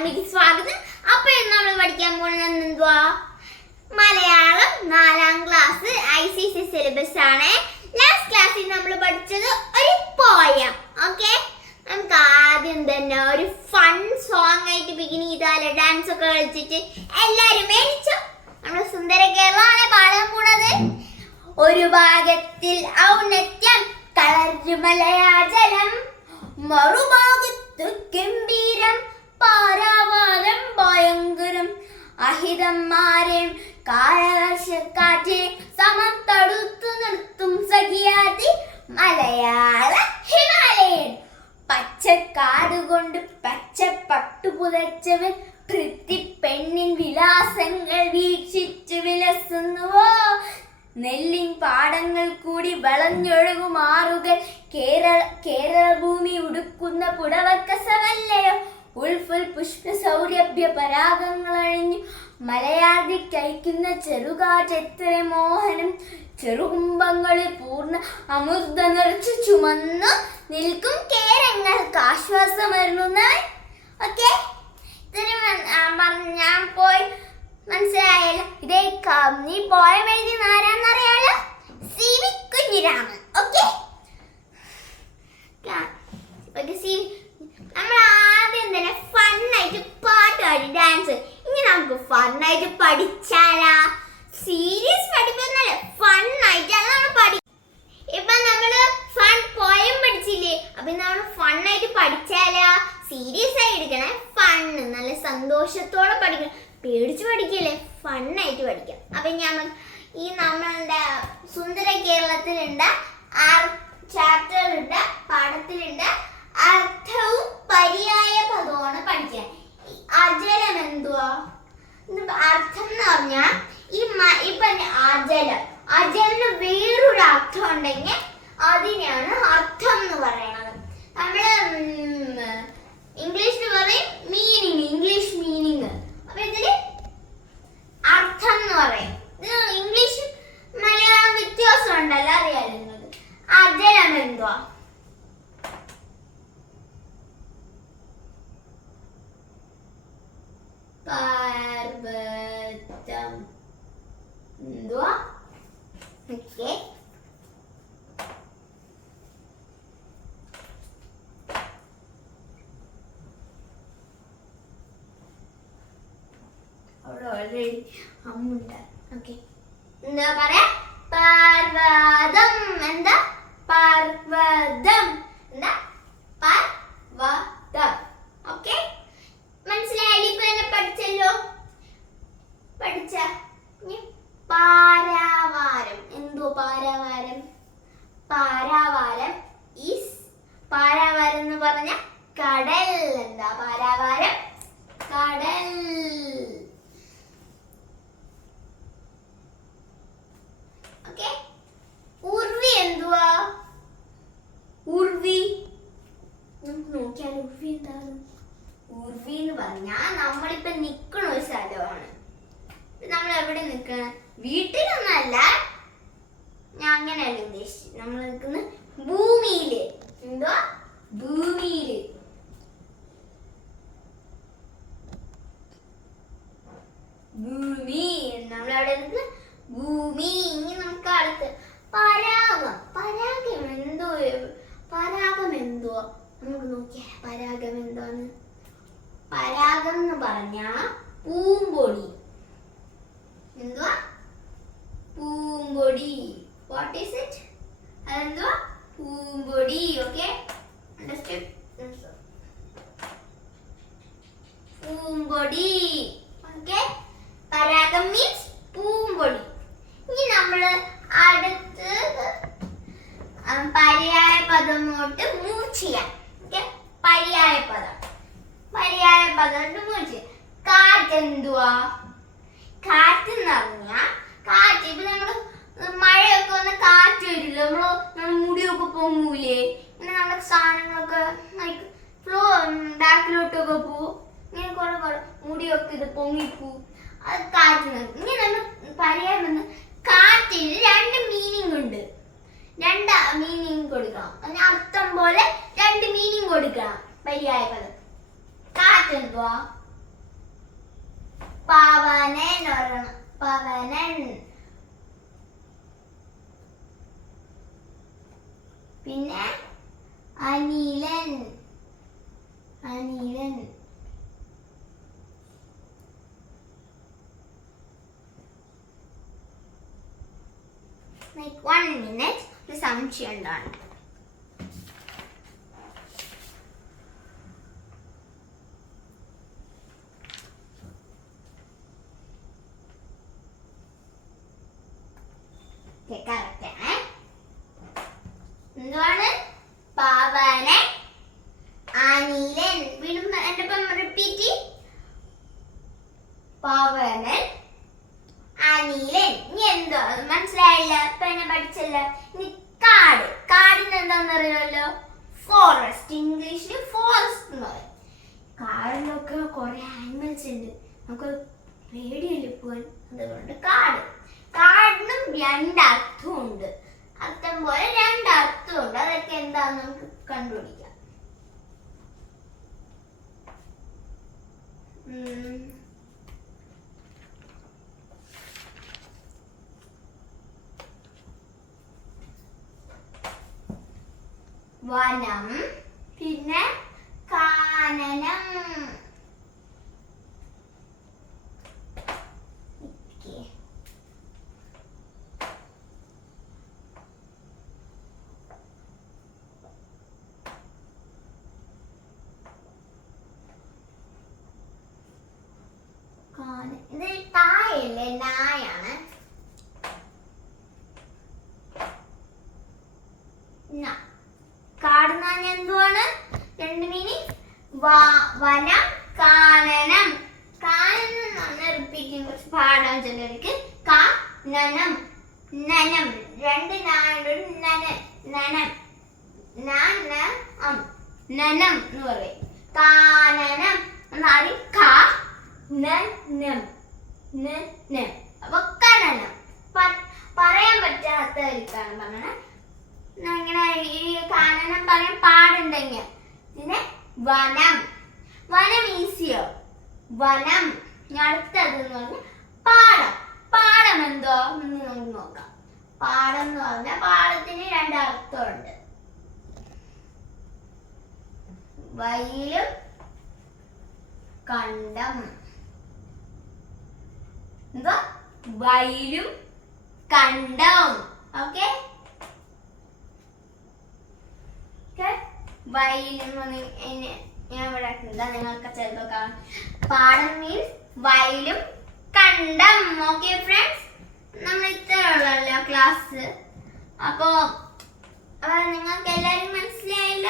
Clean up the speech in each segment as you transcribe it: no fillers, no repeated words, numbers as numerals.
Academic സ്വാഗതം. അപ്പോൾ നമ്മൾ പഠിക്കാൻ പോകുന്നത് എന്തുവാ? മലയാളം 4ാം ക്ലാസ് ICC സിലബസ് ആണ്. ലാസ്റ്റ് ക്ലാസ്സിൽ നമ്മൾ പഠിച്ചത് ഒരു പോയം. ഓക്കെ, നമുക്ക് ആദ്യം തന്നെ ഒരു ഫൺ സോങ് ആയിട്ട് ബിഗിൻ ചെയ്താലോ? ഡാൻസ് ഒക്കെ കളിച്ചിട്ട് എല്ലാവരും മേടിച്ചോ. നമ്മുടെ സുന്ദര കേരളമാണ് പാടാൻ പോണത്. ഒരു ഭാഗത്തിൽ ഔന്നത്യം കളർമലയാജലം, മറുഭാഗത്തു ഗംഭീരം പാരാവാരം ഭയങ്കരം, അഹിതന്മാരെയും കാലവർഷക്കാറ്റ് സമം തടുത്തു നിർത്തും സഖിയാതി മലയാള ഹിമാലയൻ. പച്ചക്കാടുകൊണ്ട് പച്ച പട്ടുപുതച്ചവൻ പൃഥ്വി പെണ്ണിൻ വിലാസങ്ങൾ വീക്ഷിച്ചു വിലസുന്നുവോ. നെല്ലിൻ പാടങ്ങൾ കൂടി വളഞ്ഞൊഴുകും ആറുകൾ കേരള ഭൂമി ഉടുക്കുന്ന പുടവക്കസമല്ലയോ. ഉൾഫുൽ പുഷ്പ സൗരഭ്യ പരാഗങ്ങൾ അഴിഞ്ഞു മലയാളി കഴിക്കുന്ന ചെറുകാറ്റെത്ര മോഹനം. ചെറുകുംഭങ്ങളിൽ പൂർണ്ണ അമൃത നിറച്ചു ചുമന്നു നിൽക്കും കേരങ്ങൾക്ക് ആശ്വാസമരുന്നവൻ. ഓക്കെ, ഞാൻ പോയി മനസ്സിലായല്ലോ. ഇതേ നീ പോയം എഴുതി ആരാന്നറിയാലോ? CV കുഞ്ഞിരാമൻ. ഓക്കെ, നമ്മൾ ആദ്യം തന്നെ ഫണ്ണായിട്ട് പാട്ട് പാടി ഡാൻസ്. ഇനി നമുക്ക് ഫണ്ണായിട്ട് പഠിച്ചാലാ? സീരിയസ് പഠിപ്പൊന്നല്ല, ഫണ്ണായിട്ട് അതാണ് ഇപ്പൊ നമ്മള് ഫൺ പോയം പഠിച്ചില്ലേ? അപ്പൊ നമ്മൾ ഫണ്ണായിട്ട് പഠിച്ചാലാ? സീരിയസ് ആയി എടുക്കണേ. ഫണ്ണ് നല്ല സന്തോഷത്തോടെ പഠിക്കണം, പേടിച്ച് പഠിക്കല്ലേ, ഫണ്ണായിട്ട് പഠിക്കാം. അപ്പൊ ഈ നമ്മളുടെ സുന്ദര കേരളത്തിലുണ്ട് 6 ചാപ്റ്ററുകളുണ്ട്, പാഠത്തിലുണ്ട്. അർത്ഥവും പര്യായ പദവുമാണ് പഠിക്കാൻ. അജലം എന്തുവാ? അർത്ഥം എന്ന് പറഞ്ഞാൽ ഇപ്പൊ അജലിന് വേറൊരു അർത്ഥം ഉണ്ടെങ്കിൽ അതിനെയാണ് അർത്ഥം എന്ന് പറയണത്. നമ്മള് ഇംഗ്ലീഷിൽ പറയും മീനിങ്, ഇംഗ്ലീഷ് മീനിങ്. അപ്പൊ ഇതില് അർത്ഥം എന്ന് പറയും. ഇത് ഇംഗ്ലീഷ് മലയാളം വ്യത്യാസം ഉണ്ടല്ലോ, അറിയാലോ നിങ്ങൾക്ക്. അജലം എന്തുവാ? പർവ്വതം എന്തുവാ? Okay, already അമ്മുണ്ട്. ഓക്കെ, എന്താ പറയാ? പർവ്വതം. എന്താ പർവ്വതം? എന്താ പർവ്വതം. ഓക്കെ, മനസ്സിലായാലും ഇപ്പൊ എന്നെ പഠിച്ചല്ലോ. പഠിച്ച പാരാവാരം. എന്തോ പാരാവാരം? പാരാവാരം എന്ന് പറഞ്ഞ കടൽ. എന്താ പാരാവാരം? കടൽ. ഓക്കെ, ഉർവി എന്തുവാ? ഉർവി നമുക്ക് നോക്കിയാൽ ഉർവി എന്താണ്? ഉർവി എന്ന് പറഞ്ഞാൽ നമ്മളിപ്പോ നിക്കണ ഒരു സ്ഥലമാണ്. നമ്മൾ എവിടെ നിൽക്കണ? വീട്ടിലൊന്നല്ല, ഞാൻ അങ്ങനെയല്ല ഉദ്ദേശിച്ചത്. നമ്മൾ നിൽക്കുന്ന ഭൂമിയില്. എന്തോ ഭൂമിയില്. ഭൂമി. നമ്മളെവിടെ നിൽക്കുന്ന ഭൂമി. ഇനി നമുക്ക് അടുത്ത് പരാഗം. പരാഗം എന്തോ? പരാഗം എന്തുവാ? നമുക്ക് നോക്കിയാ പരാഗം എന്താന്ന്? പരാഗം എന്ന് പറഞ്ഞ പൂമ്പൊടി. എന്തുവാ? പൂമ്പൊടി. What is it? അതെന്തുവാ? പൂമ്പൊടി. Okay, understand? പൂമ്പൊടി. ഓക്കെ, പരാഗം മീൻസ് പൂമ്പൊടി. ഇനി നമ്മള് അടുത്ത് പര്യായ പദമോട്ട് മൂവ് ചെയ്യാം. ഓക്കെ, പര്യായ പദം. പര്യായ പദം മൂവ് ചെയ്യാം. കാറ്റ് എന്തുവാ? കാറ്റ് എന്ന് പറഞ്ഞാൽ കാറ്റ്. ഇപ്പൊ നമ്മള് മഴയൊക്കെ വന്ന കാറ്റ് വരില്ലോ, നമ്മൾ മുടിയൊക്കെ പൊങ്ങൂലേ, പിന്നെ നമ്മുടെ സാധനങ്ങളൊക്കെ ഫ്ലോ ബാക്കിലോട്ടൊക്കെ പോവും. ഇങ്ങനെ കുറെ മുടിയൊക്കെ ഇത് പൊങ്ങിപ്പോ. അത് കാറ്റ്. ഇങ്ങനെ നമ്മൾ പറയാൻ കാറ്റിന് 2 മീനിങ് ഉണ്ട്. 2 മീനിങ് കൊടുക്കണം. അതിന് അർത്ഥം പോലെ 2 മീനിങ് കൊടുക്കണം. പര്യായ പദം. കാറ്റ് എന്തുവാ? പവനൻ ഒരെണ്ണം. പവനൻ. പിന്നെ അനിലൻ. അനിലൻ. Like 1 minute. ഒരു സംശയം ഉണ്ടാണ്. എന്താണ്? പവനൻ, അനിലൻ. വീണ്ടും എന്റെ ഒപ്പം റിപ്പീറ്റ്. പവനൻ, അനിലൻ. ഇനി എന്തോ മനസ്സിലായില്ല, ഇപ്പൊ എന്നെ പഠിച്ചല്ല. ഇനി കാട്. കാടിന് എന്താന്ന് അറിയാമല്ലോ? ഫോറസ്റ്റ്. ഇംഗ്ലീഷിൽ ഫോറസ്റ്റ് എന്ന് പറയും. കാടിലൊക്കെ കുറെ ആനിമൽസ് ഉണ്ട്, നമുക്ക് പേടിയല്ലേ പോവാൻ. അതുകൊണ്ട് കാട്. കാടിനും രണ്ടർത്ഥമുണ്ട്. അർത്ഥം പോലെ രണ്ടർത്ഥമുണ്ട്. അതൊക്കെ എന്താന്ന് നമുക്ക് കണ്ടുപിടിക്കാം. വനം, പിന്നെ കാനനം. ഇത് തായല്ലേ? നായാണ്. കാട് എന്ന് പറഞ്ഞാൽ എന്തുവാണ്? രണ്ട് മീനിങ്. വനം, കാനനം. കാനനം എന്ന് പറഞ്ഞാൽ റിപ്പീറ്റിംഗ് കുറച്ച് പാടാൻ ചിലർക്ക്. കാനനം. നനം. രണ്ട് നായുണ്ട്. നനം. നനം എന്ന് പറയും. കാനനം എന്നാലും കാനനം. അപ്പൊ കനനം പറയാൻ പറ്റാത്തവർക്കാണ് പറഞ്ഞത്. ഇങ്ങനെ ഈ കാനനം പറയാൻ പാടുണ്ടെങ്കിൽ പിന്നെ വനം. വനം ഈസിയോ? വനം. അടുത്തത് എന്ന് പറഞ്ഞാൽ പാടം. പാടം എന്തോ നമുക്ക് നോക്കാം. പാടം എന്ന് പറഞ്ഞാൽ പാടത്തിന് രണ്ടർത്ഥമുണ്ട്. വയലും കണ്ടം. എന്താ? വയലും കണ്ടം. ഓക്കെ. വയലും ഞാൻ ഇവിടെ നിങ്ങൾക്ക് ചിലപ്പോൾ കാണാം. പാടം മീൻസ് വയലും കണ്ടം. ഓക്കെ ഫ്രണ്ട്സ്, നമ്മൾ ഇത്രയുള്ളല്ലോ ക്ലാസ്. അപ്പോ നിങ്ങൾക്ക് എല്ലാവരും മനസ്സിലായില്ല.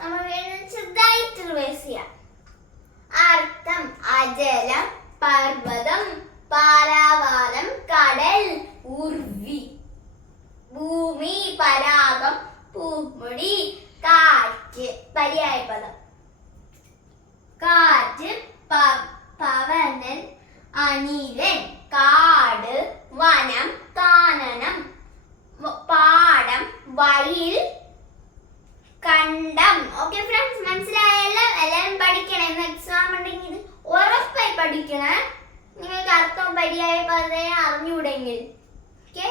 നമ്മൾ ചെറുതായിട്ട് റിവൈസ് ചെയ്യാം. അർത്ഥം: അജലം, പർവ്വതം, പാരാവാരം, കടൽ, ഉർവി, ഭൂമി, പരാഗം, പൂമുടി, കാറ്റ്. പര്യായപദം: കാറ്റ്, പവനൻ, അനിലൻ, കാട്, വനം, കാനനം, പാടം, വയൽ, കണ്ടം. ഓക്കെ ഫ്രണ്ട്സ്, മനസ്സിലായല്ലോ? എല്ലാവരും പഠിക്കണം. എന്ന് എക്സാം ഉണ്ടെങ്കിൽ ഇത് ഉറപ്പായി പഠിക്കണേ. നിങ്ങൾക്ക് അർത്ഥം പര്യായപദം അറിഞ്ഞുകൂടെങ്കിൽ. ഓക്കെ,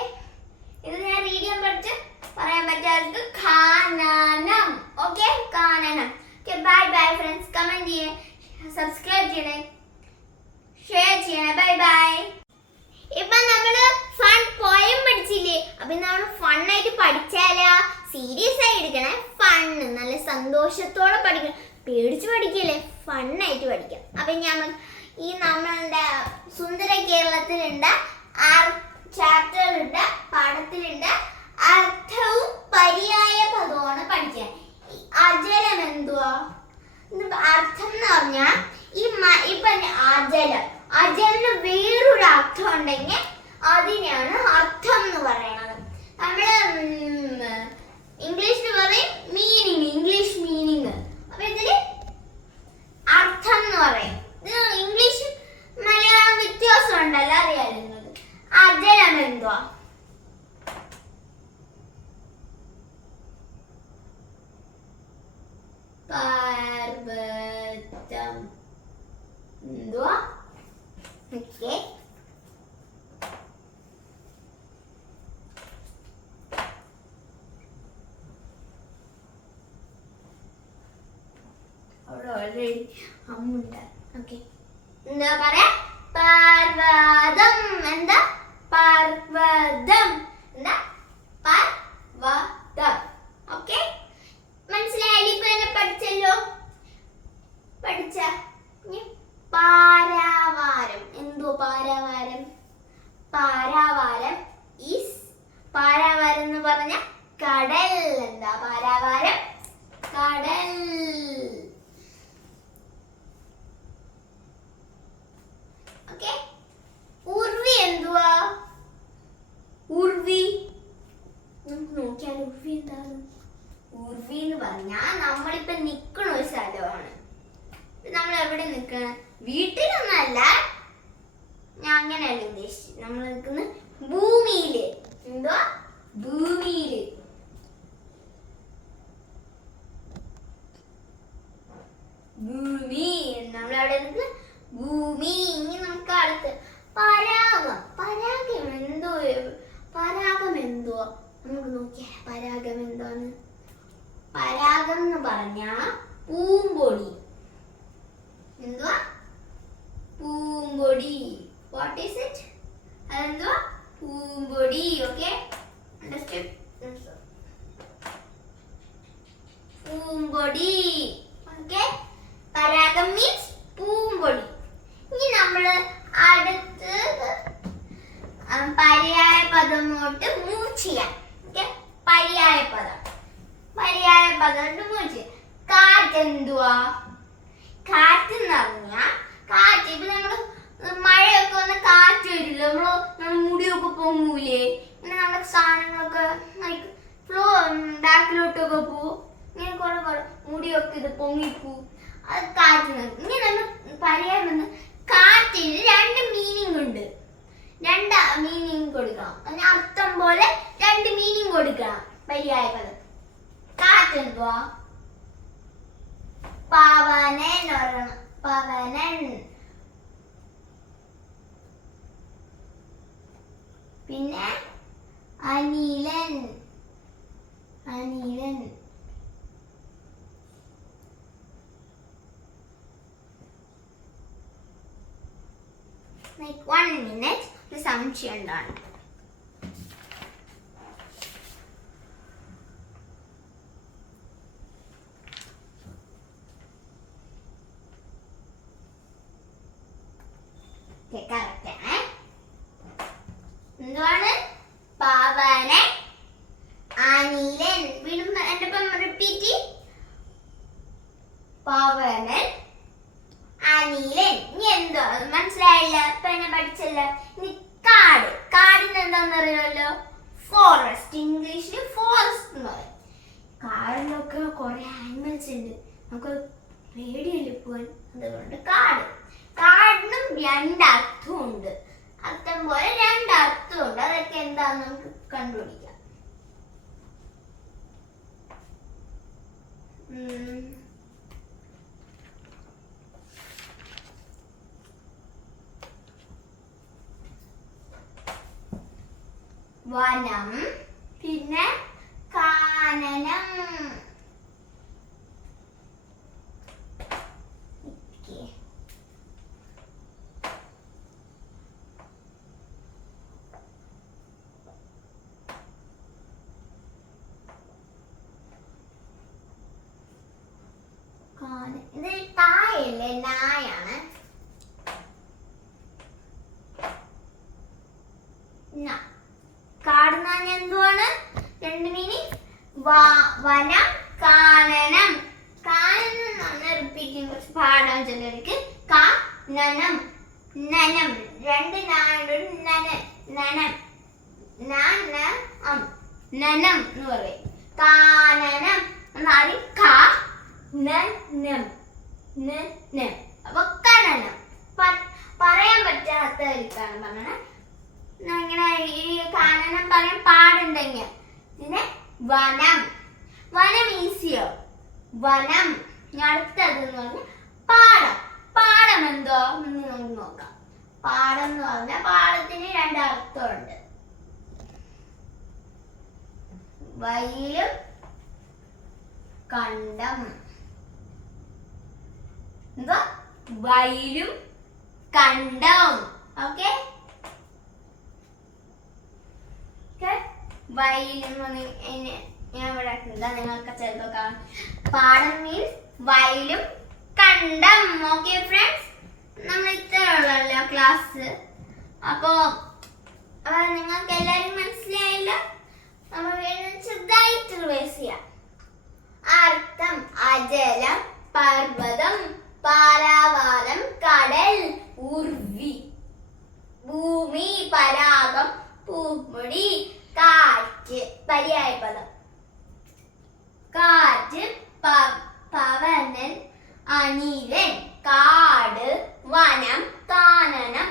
ഇത് ഞാൻ വീഡിയോ പഠിച്ച് പറയാൻ പറ്റാത്തത് കാനനം. ഓക്കെ, കാനനം. Okay, bye bye friends. Comment ചെയ്യണേ, സബ്സ്ക്രൈബ് ചെയ്യണേ, ഷെയർ ചെയ്യണേ. Bye bye. ഇപ്പൊ നമ്മള് ഫൺ പോയം പഠിച്ചില്ലേ? അപ്പൊ നമ്മൾ ഫണ്ണായിട്ട് പഠിച്ചാലാ? സീരിയസ് ആയി എടുക്കണേ. ഫണ്ണ്, നല്ല സന്തോഷത്തോടെ പഠിക്കണം. പേടിച്ച് പഠിക്കല്ലേ, ഫണ്ണായിട്ട് പഠിക്കാം. അപ്പൊ ഈ നമ്മളുടെ സുന്ദര കേരളത്തിലുണ്ട് ചാപ്റ്ററിലുണ്ട്, പാഠത്തിലുണ്ട്. അർത്ഥവും പര്യായ പദവുമാണ് പഠിക്കാൻ. അജലം എന്തുവാ? അർത്ഥം എന്ന് പറഞ്ഞാൽ ഇപ്പൊ അജലം, അജലിന് വേറൊരു അർത്ഥം ഉണ്ടെങ്കിൽ അതിനെയാണ് അർത്ഥം എന്ന് പറയണത്. നമ്മള് ഇംഗ്ലീഷിൽ പറയും മീനിങ്, ഇംഗ്ലീഷ് മീനിങ്. അപ്പൊ ഇതില് അർത്ഥം എന്ന് പറയും. ഇത് ഇംഗ്ലീഷ് മലയാളം വ്യത്യാസം ഉണ്ടല്ലോ, അറിയാലോ. അജലം എന്തുവാ? പർവ്വതം. എന്തുവാ? അവിടെ ഓൾറെഡി അമ്മുണ്ട്. ഓക്കെ, എന്താ പറയാ? പർവ്വതം. എന്താ? പർവ്വതം. എന്താ? പർവ്വതം. ഓക്കെ, മനസ്സിലായി? ഇപ്പൊ എന്നെ പഠിച്ചല്ലോ. പഠിച്ച പാരാവാരം. എന്തോ പാരാവാരം? പാരാവാരം ഈസ്, പാരാവാരം എന്ന് പറഞ്ഞ കടൽ. എന്താ പാരാവാരം? കടൽ. ഓക്കെ, ഉർവി എന്തുവാ? ഉർവി നമുക്ക് നോക്കിയാൽ ഉർവി എന്താണ്? ഉർവി എന്ന് പറഞ്ഞാൽ നമ്മളിപ്പോ നിക്കണ ഒരു സ്ഥലമാണ്. നമ്മൾ എവിടെ നിൽക്കണ? വീട്ടിലൊന്നല്ല, ഞാൻ അങ്ങനെയല്ല ഉദ്ദേശിച്ചത്. നമ്മൾ നിൽക്കുന്ന ഭൂമിയില്. എന്തോ? ഭൂമിയില്. ഭൂമി. നമ്മളെവിടെ നിൽക്കുന്ന ഭൂമി. ഇനി നമുക്ക് അടുത്ത് പരാഗം. പരാഗം എന്തോ? പരാഗം എന്തോ? നമുക്ക് നോക്കിയാ പരാഗം എന്താണ്? പരാഗം എന്ന് പറഞ്ഞ പൂമ്പൊടി. എന്തുവാ? പൂമ്പൊടി. What is it? അതെന്തുവാ? പൂമ്പൊടി. Okay, understand? പൂമ്പൊടി. ഓക്കെ, പരാഗം മീൻസ് പൂമ്പൊടി. ഇനി നമ്മള് അടുത്ത് പര്യായ പദമോട്ട് മൂവ് ചെയ്യാം. ഓക്കെ, പര്യായ പദം. പര്യായ പദം മൂവ് ചെയ്യാം. കാറ്റെന്തുവാ? കാറ്റ് എന്ന് പറഞ്ഞാ കാറ്റ്. ഇപ്പൊ നമ്മള് മഴയൊക്കെ വന്ന് കാറ്റ് വരില്ല, നമ്മള് മുടിയൊക്കെ പൊങ്ങൂലേ, പിന്നെ നമ്മുടെ സാധനങ്ങളൊക്കെ ഫ്ലോ ബാക്കിലോട്ടൊക്കെ പോവും. ഇങ്ങനെ കുറെ മുടിയൊക്കെ ഇത് പൊങ്ങിപ്പോ. അത് കാറ്റ്. ഇനി നമ്മൾ പറയാൻ കാറ്റിന് രണ്ട് മീനിങ് ഉണ്ട്. രണ്ട് മീനിങ് കൊടുക്കണം. അതിന് അർത്ഥം പോലെ രണ്ട് മീനിങ് കൊടുക്കണം. പര്യായ പദം. കാറ്റെന്തുവാ? പവനൻ. പവനൻ. പിന്നെ അനിലൻ. അനിലൻ. Like 1 minute. ഒരു സംശയം ഉണ്ടാണ്. എന്തുവാണ്? പവനൻ, അനിലൻ. വീണ്ടും എന്റെ ഒപ്പം റിപ്പീറ്റ്. പവനൻ, അനിലൻ. ഇനി എന്തോ മനസ്സിലായില്ല? ഇപ്പൊ എന്നെ പഠിച്ചല്ല. ഇനി കാട്. കാടിന് എന്താന്ന് അറിയാമല്ലോ? ഫോറസ്റ്റ്. ഇംഗ്ലീഷിൽ ഫോറസ്റ്റ് എന്ന് പറയും. കാടിലൊക്കെ കുറെ ആനിമൽസ് ഉണ്ട്, നമുക്ക് പേടിയല്ലേ പോവാൻ. അതുകൊണ്ട് കാട്. കാടിനും രണ്ടർത്ഥമുണ്ട്. അർത്ഥം പോലെ രണ്ടർത്ഥമുണ്ട്. അതൊക്കെ എന്താന്ന് നമുക്ക് കണ്ടുപിടിക്കാം. വനം, പിന്നെ കാനനം. ഇത് തായല്ലേ? നായാണ്. കാട് എന്ന് പറഞ്ഞാൽ എന്തുവാണ്? രണ്ട് മീനിങ്. വനം, കാനനം. കാനനം എന്ന് പറഞ്ഞാൽ റിപ്പീറ്റ് ചെയ്യും, കുറച്ച് പാടാൻ ചിലർക്ക്. കാനനം. നനം. രണ്ട് നായുണ്ട്. നനം. നനം എന്ന് പറയും. കാനനം എന്നാലും അപ്പൊ കനനം. പറയാൻ പറ്റാത്തവർക്കാണ് പറഞ്ഞത്. ഇങ്ങനെ ഈ കാനനം പറയാൻ പാടുണ്ടെങ്കിൽ ഇതിനെ വനം. വനം ഈസിയോ? വനം. അടുത്തത് എന്ന് പറഞ്ഞാൽ പാടം. പാടം എന്തോ എന്ന് നമുക്ക് നോക്കാം. പാടം എന്ന് പറഞ്ഞാൽ പാടത്തിന് രണ്ടർത്ഥമുണ്ട്. വയലും കണ്ടം. വയലും കണ്ടം. ഓക്കെ, വയലും ഞാൻ ഇവിടെ നിങ്ങൾക്ക് ചിലപ്പോൾ കാണാം. പാടം മീൻസ് വയലും കണ്ടം. ഓക്കെ ഫ്രണ്ട്സ്, നമ്മൾ ഇത്രയുള്ളല്ലോ ക്ലാസ്. അപ്പോ നിങ്ങൾക്ക് എല്ലാവരും മനസ്സിലായില്ല. നമ്മൾ വീണ്ടും ചെറുതായിട്ട് റിവൈസ് ചെയ്യാം. അർത്ഥം: അജലം, പർവ്വതം, പാരാവാരം, കടൽ, ഉർവി, ഭൂമി, പരാഗം, പൂമുടി, കാറ്റ്. പര്യായപദം: കാറ്റ്, പവനൻ, അനിലൻ, കാട്, വനം, കാനനം,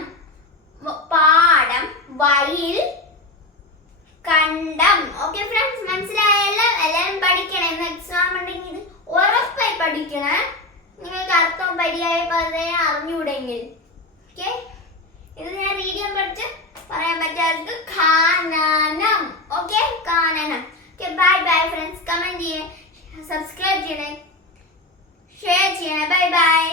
പാടം, വയൽ, കണ്ടം. ഓക്കെ ഫ്രണ്ട്സ്, മനസ്സിലായല്ലോ? എല്ലാവരും പഠിക്കണം. ഇന്ന് എക്സാം ഉണ്ടെങ്കിൽ ഇത് ഉറപ്പായി പഠിക്കണം. നിങ്ങൾക്ക് അർത്ഥം പര്യായപദം അറിഞ്ഞൂടെങ്കിൽ. ഓക്കെ, ഇത് ഞാൻ റീഡിയം പഠിച്ച് പറയാൻ പറ്റാത്തത് ഖനനം. ഓക്കെ, ഖനനം. Okay, bye bye friends. Comment ചെയ്യണേ, സബ്സ്ക്രൈബ് ചെയ്യണേ, ഷെയർ ചെയ്യണേ. Bye by.